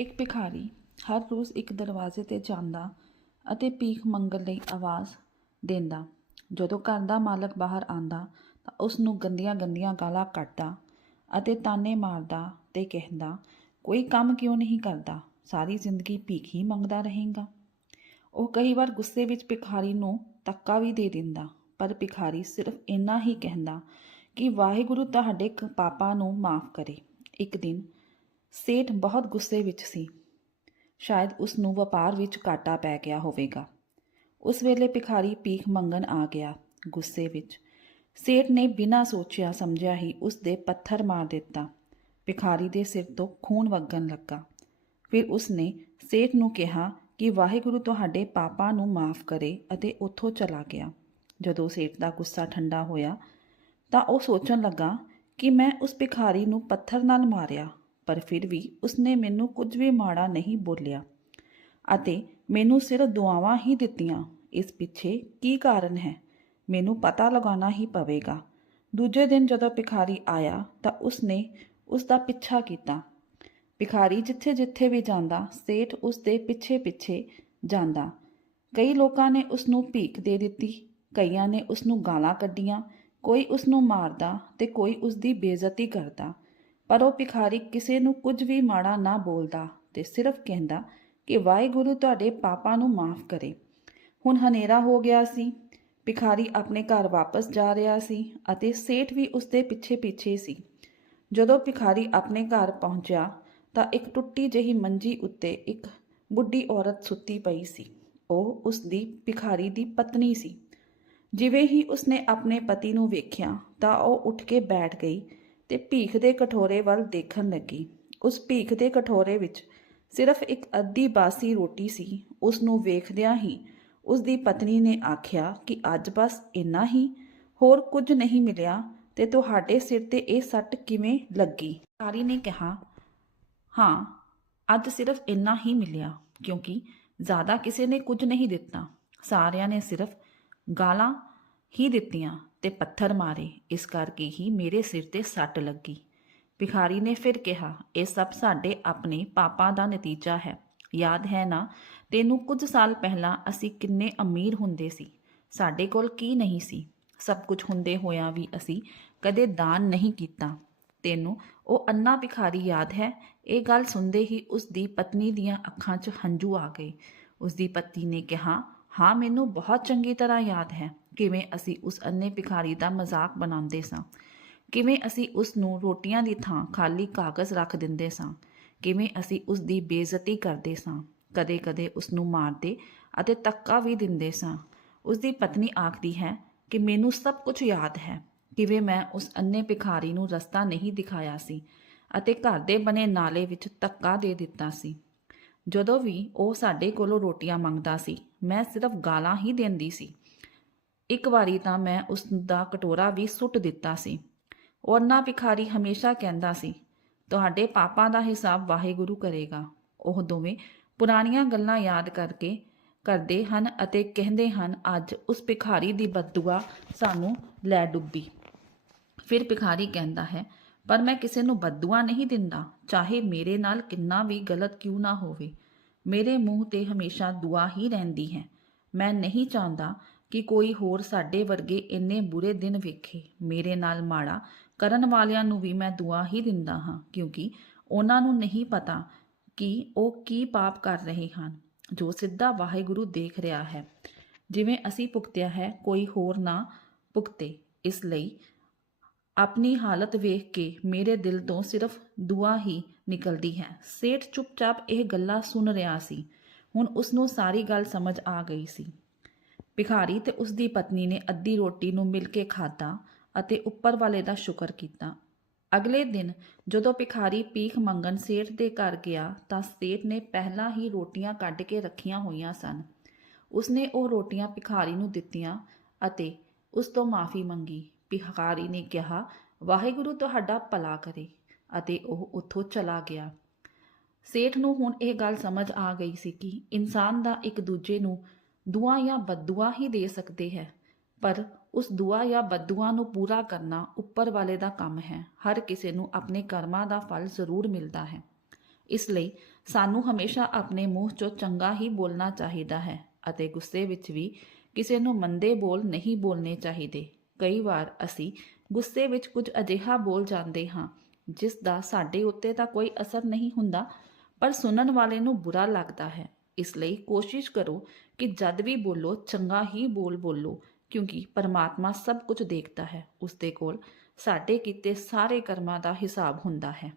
ਇੱਕ ਭਿਖਾਰੀ ਹਰ ਰੋਜ਼ ਇੱਕ ਦਰਵਾਜ਼ੇ 'ਤੇ ਜਾਂਦਾ ਅਤੇ ਭੀਖ ਮੰਗਣ ਲਈ ਆਵਾਜ਼ ਦਿੰਦਾ। ਜਦੋਂ ਘਰ ਦਾ ਮਾਲਕ ਬਾਹਰ ਆਂਦਾ ਤਾਂ ਉਸ ਨੂੰ ਗੰਦੀਆਂ ਗੰਦੀਆਂ ਗਾਲਾਂ ਕੱਢਦਾ ਅਤੇ ਤਾਨੇ ਮਾਰਦਾ ਤੇ ਕਹਿੰਦਾ, ਕੋਈ ਕੰਮ ਕਿਉਂ ਨਹੀਂ ਕਰਦਾ? ਸਾਰੀ ਜ਼ਿੰਦਗੀ ਭੀਖ ਹੀ ਮੰਗਦਾ ਰਹੇਗਾ। ਉਹ ਕਈ ਵਾਰ ਗੁੱਸੇ ਵਿੱਚ ਭਿਖਾਰੀ ਨੂੰ ਧੱਕਾ ਵੀ ਦੇ ਦਿੰਦਾ, ਪਰ ਭਿਖਾਰੀ ਸਿਰਫ ਇੰਨਾ ਹੀ ਕਹਿੰਦਾ ਕਿ ਵਾਹਿਗੁਰੂ ਤੁਹਾਡੇ ਕ- ਪਾਪਾਂ ਨੂੰ ਮਾਫ ਕਰੇ। ਇੱਕ ਦਿਨ ਸੇਠ ਬਹੁਤ ਗੁੱਸੇ ਵਿੱਚ ਸੀ। ਸ਼ਾਇਦ ਉਸ ਨੂੰ ਵਪਾਰ ਵਿੱਚ ਘਾਟਾ ਪੈ ਗਿਆ ਹੋਵੇਗਾ। ਉਸ ਵੇਲੇ ਭਿਖਾਰੀ ਭੀਖ ਮੰਗਣ ਆ ਗਿਆ ਗੁੱਸੇ ਵਿੱਚ। ਸੇਠ ਨੇ ਬਿਨਾਂ ਸੋਚਿਆ ਸਮਝਿਆ ਹੀ ਉਸ ਦੇ ਪੱਥਰ ਮਾਰ ਦਿੱਤਾ। ਭਿਖਾਰੀ ਦੇ ਸਿਰ ਤੋਂ ਖੂਨ ਵਗਣ ਲੱਗਾ। ਫਿਰ ਉਸ ਨੇ ਸੇਠ ਨੂੰ ਕਿਹਾ ਕਿ ਵਾਹਿਗੁਰੂ ਤੁਹਾਡੇ ਪਾਪਾਂ ਨੂੰ ਮਾਫ ਕਰੇ ਅਤੇ ਉੱਥੋਂ ਚਲਾ ਗਿਆ। ਜਦੋਂ ਸੇਠ ਦਾ ਗੁੱਸਾ ਠੰਡਾ ਹੋਇਆ ਤਾਂ ਉਹ ਸੋਚਣ ਲੱਗਾ ਕਿ ਮੈਂ ਉਸ ਭਿਖਾਰੀ ਨੂੰ ਪੱਥਰ ਨਾਲ ਮਾਰਿਆ। ਪਰ ਫਿਰ ਵੀ ਉਸਨੇ ਮੈਨੂੰ ਕੁਝ ਵੀ ਮਾੜਾ ਨਹੀਂ ਬੋਲਿਆ ਅਤੇ ਮੈਨੂੰ ਸਿਰਫ ਦੁਆਵਾਂ ਹੀ ਦਿੱਤੀਆਂ। ਇਸ ਪਿੱਛੇ ਕੀ ਕਾਰਨ ਹੈ? ਮੈਨੂੰ ਪਤਾ ਲਗਾਉਣਾ ਹੀ ਪਵੇਗਾ। ਦੂਜੇ ਦਿਨ ਜਦੋਂ ਭਿਖਾਰੀ ਆਇਆ ਤਾਂ ਉਸਨੇ ਉਸ ਦਾ ਪਿੱਛਾ ਕੀਤਾ। ਭਿਖਾਰੀ ਜਿੱਥੇ-ਜਿੱਥੇ ਵੀ ਜਾਂਦਾ, ਸੇਠ ਉਸ ਦੇ ਪਿੱਛੇ-ਪਿੱਛੇ ਜਾਂਦਾ। ਕਈ ਲੋਕਾਂ ਨੇ ਉਸ ਨੂੰ ਭੀਖ ਦੇ ਦਿੱਤੀ, ਕਈਆਂ ਨੇ ਉਸ ਨੂੰ ਗਾਲਾਂ ਕੱਢੀਆਂ, ਕੋਈ ਉਸ ਨੂੰ ਮਾਰਦਾ ਤੇ ਕੋਈ ਉਸ ਦੀ ਬੇਇੱਜ਼ਤੀ ਕਰਦਾ। ਪਰ ਉਹ ਭਿਖਾਰੀ ਕਿਸੇ ਨੂੰ ਕੁਝ ਵੀ ਮਾੜਾ ਨਾ ਬੋਲਦਾ ਤੇ ਸਿਰਫ ਕਹਿੰਦਾ ਕਿ ਵਾਹਿਗੁਰੂ ਤੁਹਾਡੇ ਪਾਪਾਂ ਨੂੰ ਮਾਫ ਕਰੇ। ਹੁਣ ਹਨੇਰਾ ਹੋ ਗਿਆ ਸੀ। ਭਿਖਾਰੀ ਆਪਣੇ ਘਰ ਵਾਪਸ ਜਾ ਰਿਹਾ ਸੀ ਅਤੇ ਸੇਠ ਵੀ ਉਸਦੇ ਪਿੱਛੇ-ਪਿੱਛੇ ਸੀ। ਜਦੋਂ ਭਿਖਾਰੀ ਆਪਣੇ ਘਰ ਪਹੁੰਚਿਆ ਤਾਂ ਇੱਕ ਟੁੱਟੀ ਜਿਹੀ ਮੰਜੀ ਉੱਤੇ ਇੱਕ ਬੁੱਢੀ ਔਰਤ ਸੁੱਤੀ ਪਈ ਸੀ। ਉਹ ਉਸ ਦੀ ਭਿਖਾਰੀ ਦੀ ਪਤਨੀ ਸੀ। ਜਿਵੇਂ ਹੀ ਉਸਨੇ ਆਪਣੇ ਪਤੀ ਨੂੰ ਵੇਖਿਆ ਤਾਂ ਉਹ ਉੱਠ ਕੇ ਬੈਠ ਗਈ ਤੇ ਭੀਖ ਦੇ ਕਟੋਰੇ ਵੱਲ ਦੇਖਣ ਲੱਗੀ। ਉਸ ਭੀਖ ਦੇ ਕਟੋਰੇ ਵਿੱਚ ਸਿਰਫ ਇੱਕ ਅੱਧੀ ਬਾਸੀ ਰੋਟੀ ਸੀ। ਉਸ ਨੂੰ ਵੇਖਦਿਆਂ ਹੀ ਉਸ ਦੀ ਪਤਨੀ ਨੇ ਆਖਿਆ ਕਿ ਅੱਜ ਬਸ ਇੰਨਾ ਹੀ, ਹੋਰ ਕੁਝ ਨਹੀਂ ਮਿਲਿਆ ਤੇ ਤੁਹਾਡੇ ਸਿਰ ਤੇ ਇਹ ਸੱਟ ਕਿਵੇਂ ਲੱਗੀ? ਸਾਰੀ ਨੇ ਕਿਹਾ, ਹਾਂ, ਅੱਜ ਸਿਰਫ ਇੰਨਾ ਹੀ ਮਿਲਿਆ, ਕਿਉਂਕਿ ਜ਼ਿਆਦਾ ਕਿਸੇ ਨੇ ਕੁਝ ਨਹੀਂ ਦਿੱਤਾ। ਸਾਰਿਆਂ ਨੇ ਸਿਰਫ ਗਾਲਾਂ ਹੀ ਦਿੱਤੀਆਂ ਤੇ ਪੱਥਰ ਮਾਰੇ। ਇਸ ਕਰਕੇ ਹੀ ਮੇਰੇ ਸਿਰ ਤੇ ਸੱਟ ਲੱਗੀ। ਭਿਖਾਰੀ ਨੇ ਫਿਰ ਕਿਹਾ, ਇਹ ਸਭ ਸਾਡੇ ਆਪਣੇ ਪਾਪਾਂ ਦਾ ਨਤੀਜਾ ਹੈ। ਯਾਦ ਹੈ ਨਾ, ਤੈਨੂੰ ਕੁਝ ਸਾਲ ਪਹਿਲਾਂ ਅਸੀਂ ਕਿੰਨੇ ਅਮੀਰ ਹੁੰਦੇ ਸੀ। ਸਾਡੇ ਕੋਲ ਕੀ ਨਹੀਂ ਸੀ। ਸਭ ਕੁਝ ਹੁੰਦੇ ਹੋਇਆਂ ਵੀ ਅਸੀਂ ਕਦੇ ਦਾਨ ਨਹੀਂ ਕੀਤਾ। ਤੈਨੂੰ ਉਹ ਅੰਨਾ ਭਿਖਾਰੀ ਯਾਦ ਹੈ? ਇਹ ਗੱਲ ਸੁਣਦੇ ਹੀ ਉਸ ਦੀ ਪਤਨੀ ਦੀਆਂ ਅੱਖਾਂ 'ਚ ਹੰਝੂ ਆ ਗਏ। ਉਸ ਦੀ ਪਤਨੀ ਨੇ ਕਿਹਾ, ਹਾਂ, ਮੈਨੂੰ ਬਹੁਤ ਚੰਗੀ ਤਰ੍ਹਾਂ ਯਾਦ ਹੈ। ਕਿਵੇਂ ਅਸੀਂ ਉਸ ਅੰਨੇ ਭਿਖਾਰੀ ਦਾ ਮਜ਼ਾਕ ਬਣਾਉਂਦੇ ਸਾਂ? ਕਿਵੇਂ ਅਸੀਂ ਉਸ ਨੂੰ ਰੋਟੀਆਂ ਦੀ ਥਾਂ ਖਾਲੀ ਕਾਗਜ਼ ਰੱਖ ਦਿੰਦੇ ਸਾਂ? ਕਿਵੇਂ ਅਸੀਂ ਉਸ ਦੀ ਬੇਇੱਜ਼ਤੀ ਕਰਦੇ ਸਾਂ? ਕਦੇ-ਕਦੇ ਉਸ ਨੂੰ ਮਾਰਦੇ ਅਤੇ ਧੱਕਾ ਵੀ ਦਿੰਦੇ ਸਾਂ। ਉਸ ਦੀ ਪਤਨੀ ਆਖਦੀ ਹੈ ਕਿ ਮੈਨੂੰ ਸਭ ਕੁਝ ਯਾਦ ਹੈ। ਕਿਵੇਂ ਮੈਂ ਉਸ ਅੰਨੇ ਭਿਖਾਰੀ ਨੂੰ ਰਸਤਾ ਨਹੀਂ ਦਿਖਾਇਆ ਸੀ ਅਤੇ ਘਰ ਦੇ ਬਣੇ ਨਾਲੇ ਵਿੱਚ ਧੱਕਾ ਦੇ ਦਿੱਤਾ ਸੀ। ਜਦੋਂ ਵੀ ਉਹ ਸਾਡੇ ਕੋਲੋਂ ਰੋਟੀਆਂ ਮੰਗਦਾ ਸੀ, ਮੈਂ ਸਿਰਫ ਗਾਲਾਂ ਹੀ ਦਿੰਦੀ ਸੀ। ਇੱਕ ਵਾਰੀ ਤਾਂ ਮੈਂ ਉਸ ਦਾ ਕਟੋਰਾ ਵੀ ਸੁੱਟ ਦਿੱਤਾ ਸੀ। ਉਹ ਭਿਖਾਰੀ ਹਮੇਸ਼ਾ ਕਹਿੰਦਾ ਸੀ, ਤੁਹਾਡੇ ਪਾਪਾਂ ਦਾ ਹਿਸਾਬ ਵਾਹਿਗੁਰੂ ਕਰੇਗਾ। ਉਹ ਦੋਵੇਂ ਪੁਰਾਣੀਆਂ ਗੱਲਾਂ ਯਾਦ ਕਰਕੇ ਕਰਦੇ ਹਨ ਅਤੇ ਕਹਿੰਦੇ ਹਨ, ਅੱਜ ਉਸ ਭਿਖਾਰੀ ਦੀ ਬਦਦੁਆ ਸਾਨੂੰ ਲੈ ਡੁੱਬੀ। ਫਿਰ ਭਿਖਾਰੀ ਕਹਿੰਦਾ ਹੈ, ਪਰ ਮੈਂ ਕਿਸੇ ਨੂੰ ਬਦਦੁਆ ਨਹੀਂ ਦਿੰਦਾ, ਚਾਹੇ ਮੇਰੇ ਨਾਲ ਕਿੰਨਾ ਵੀ ਗਲਤ ਕਿਉਂ ਨਾ ਹੋਵੇ। ਮੇਰੇ ਮੂੰਹ ਤੇ ਹਮੇਸ਼ਾ ਦੁਆ ਹੀ ਰਹਿੰਦੀ ਹੈ। ਮੈਂ ਨਹੀਂ ਚਾਹੁੰਦਾ ਕਿ ਕੋਈ ਹੋਰ ਸਾਡੇ ਵਰਗੇ ਇੰਨੇ ਬੁਰੇ ਦਿਨ ਵੇਖੇ। ਮੇਰੇ ਨਾਲ ਮਾੜਾ ਕਰਨ ਵਾਲਿਆਂ ਨੂੰ ਵੀ ਮੈਂ ਦੁਆ ਹੀ ਦਿੰਦਾ ਹਾਂ, ਕਿਉਂਕਿ ਉਹਨਾਂ ਨੂੰ ਨਹੀਂ ਪਤਾ ਕਿ ਉਹ ਕੀ ਪਾਪ ਕਰ ਰਹੇ ਹਨ, ਜੋ ਸਿੱਧਾ ਵਾਹਿਗੁਰੂ ਦੇਖ ਰਿਹਾ ਹੈ। ਜਿਵੇਂ ਅਸੀਂ ਭੁਗਤਿਆ ਹੈ, ਕੋਈ ਹੋਰ ਨਾ ਭੁਗਤੇ। ਇਸ ਲਈ ਆਪਣੀ ਹਾਲਤ ਵੇਖ ਕੇ ਮੇਰੇ ਦਿਲ ਤੋਂ ਸਿਰਫ ਦੁਆ ਹੀ ਨਿਕਲਦੀ ਹੈ। ਸੇਠ ਚੁੱਪਚਾਪ ਇਹ ਗੱਲਾਂ ਸੁਣ ਰਿਹਾ ਸੀ। ਹੁਣ ਉਸ ਨੂੰ ਸਾਰੀ ਗੱਲ ਸਮਝ ਆ ਗਈ ਸੀ। ਭਿਖਾਰੀ ਤੇ ਉਸ ਦੀ ਪਤਨੀ ਨੇ ਅੱਧੀ ਰੋਟੀ ਨੂੰ ਮਿਲ ਕੇ ਖਾਧਾ ਅਤੇ ਉੱਪਰ ਵਾਲੇ ਦਾ ਸ਼ੁਕਰ ਕੀਤਾ। ਅਗਲੇ ਦਿਨ ਜਦੋਂ ਭਿਖਾਰੀ ਪੀਖ ਮੰਗਣ ਸੇਠ ਦੇ ਘਰ ਗਿਆ ਤਾਂ ਸੇਠ ਨੇ ਪਹਿਲਾਂ ਹੀ ਰੋਟੀਆਂ ਕੱਢ ਕੇ ਰੱਖੀਆਂ ਹੋਈਆਂ ਸਨ। ਉਸਨੇ ਉਹ ਰੋਟੀਆਂ ਭਿਖਾਰੀ ਨੂੰ ਦਿੱਤੀਆਂ ਅਤੇ ਉਸ ਤੋਂ ਮਾਫੀ ਮੰਗੀ। ਭਿਖਾਰੀ ਨੇ ਕਿਹਾ, ਵਾਹਿਗੁਰੂ ਤੁਹਾਡਾ ਭਲਾ ਕਰੇ। ਅਤੇ ਉਹ ਉੱਥੋਂ ਚਲਾ ਗਿਆ। ਸੇਠ ਨੂੰ ਹੁਣ ਇਹ ਗੱਲ ਸਮਝ ਆ ਗਈ ਸੀ ਕਿ ਇਨਸਾਨ ਦਾ ਇੱਕ ਦੂਜੇ ਨੂੰ ਦੁਆ ਜਾਂ ਬਦਦੁਆ ਹੀ ਦੇ ਸਕਦੇ ਹੈ, ਪਰ ਉਸ ਦੁਆ ਜਾਂ ਬਦਦੁਆ ਨੂੰ ਪੂਰਾ ਕਰਨਾ ਉੱਪਰ ਵਾਲੇ ਦਾ ਕੰਮ ਹੈ। ਹਰ ਕਿਸੇ ਨੂੰ ਆਪਣੇ ਕਰਮਾਂ ਦਾ ਫਲ ਜ਼ਰੂਰ ਮਿਲਦਾ ਹੈ। ਇਸ ਲਈ ਸਾਨੂੰ ਹਮੇਸ਼ਾ ਆਪਣੇ ਮੂੰਹ 'ਚੋਂ ਚੰਗਾ ਹੀ ਬੋਲਣਾ ਚਾਹੀਦਾ ਹੈ ਅਤੇ ਗੁੱਸੇ ਵਿੱਚ ਵੀ ਕਿਸੇ ਨੂੰ ਮੰਦੇ ਬੋਲ ਨਹੀਂ ਬੋਲਣੇ ਚਾਹੀਦੇ। ਕਈ ਵਾਰ ਅਸੀਂ ਗੁੱਸੇ ਵਿੱਚ ਕੁਝ ਅਜਿਹਾ ਬੋਲ ਜਾਂਦੇ ਹਾਂ, ਜਿਸ ਦਾ ਸਾਡੇ ਉੱਤੇ ਤਾਂ ਕੋਈ ਅਸਰ ਨਹੀਂ ਹੁੰਦਾ, ਪਰ ਸੁਣਨ ਵਾਲੇ ਨੂੰ ਬੁਰਾ ਲੱਗਦਾ ਹੈ। ਇਸ ਲਈ ਕੋਸ਼ਿਸ਼ ਕਰੋ ਕਿ ਜਦ ਵੀ ਬੋਲੋ ਚੰਗਾ ਹੀ ਬੋਲ ਬੋਲੋ ਕਿਉਂਕਿ ਪਰਮਾਤਮਾ ਸਭ ਕੁਝ ਦੇਖਦਾ ਹੈ ਉਸ ਦੇ ਕੋਲ ਸਾਡੇ ਕੀਤੇ ਸਾਰੇ ਕਰਮਾਂ ਦਾ ਹਿਸਾਬ ਹੁੰਦਾ ਹੈ